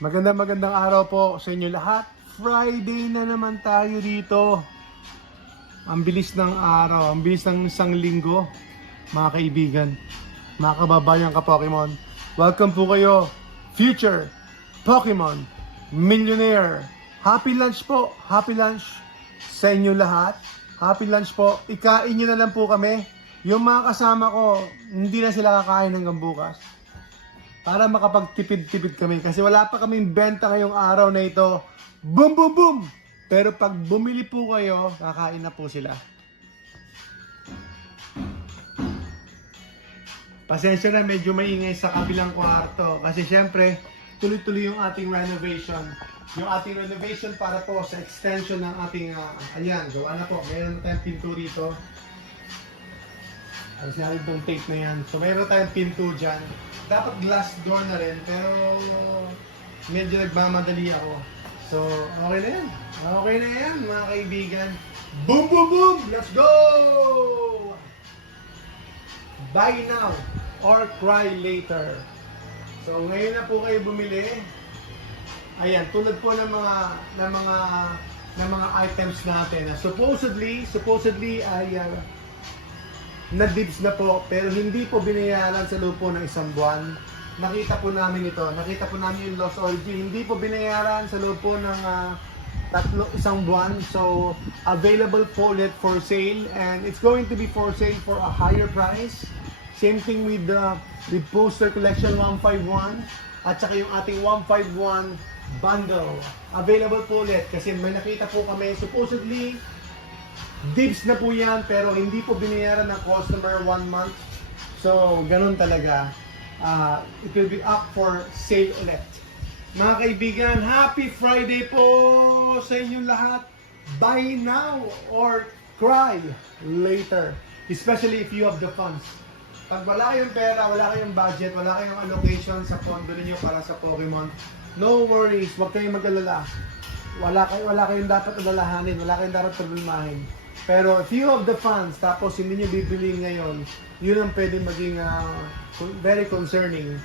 Magandang araw po sa inyo lahat. Friday na naman tayo dito. Ang bilis ng araw, ang bilis ng isang linggo, mga kaibigan, mga kababayan ka Pokemon. Welcome po kayo, future Pokemon Millionaire. Happy lunch po, happy lunch sa inyo lahat. Happy lunch po, ikain nyo na lang po kami. Yung mga kasama ko, hindi na sila kakain hanggang bukas. Para makapagtipid-tipid kami. Kasi wala pa kaming benta ngayong araw na ito. Boom, boom, boom! Pero pag bumili po kayo, kakain na po sila. Pasensya na, medyo maingay sa kabilang kwarto. Kasi syempre, tuloy-tuloy yung ating renovation. Yung ating renovation para po sa extension ng ating, ayan, gawa na po. Mayroon na tayong pinto rito. Ano sinabi itong tape na yan. So mayroon tayong pinto dyan. Dapat glass door na rin, pero medyo nagmamadali ako. So, okay na yan. Okay na yan, mga kaibigan. Boom, boom, boom! Let's go! Buy now or cry later. So, ngayon na po kayo bumili. Ayan, tulad po ng mga items natin. Supposedly ay na-dibs na po, pero hindi po binayaran sa loob po ng isang buwan. Nakita po namin ito. Nakita po namin yung lost origin. Hindi po binayaran sa loob po ng isang buwan. So, available po ulit for sale. And it's going to be for sale for a higher price. Same thing with the Poster Collection 151. At saka yung ating 151 bundle. Available po ulit. Kasi may nakita po kami. Supposedly, dibs na po yan, pero hindi po binayaran ng customer 1 month. So, ganun talaga. It will be up for sale ulit. Mga kaibigan, happy Friday po sa inyong lahat. Buy now or cry later. Especially if you have the funds. Pag wala kayong pera, wala kayong budget, wala kayong allocation sa pondo ninyo para sa Pokemon, no worries, huwag kayong mag-alala. Wala kayong dapat alalahanin, wala kayong dapat problemahin. Pero if you have the funds, tapos hindi nyo bibili ngayon, yun ang pwede maging very concerning.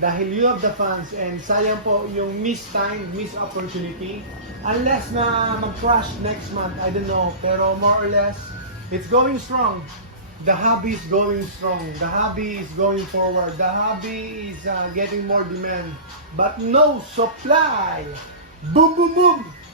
Dahil you have the funds and sayang po yung missed opportunity. Unless na mag-crash next month, I don't know. Pero more or less, it's going strong. The hobby is going strong. The hobby is going forward. The hobby is getting more demand. But no supply! Boom, boom, boom!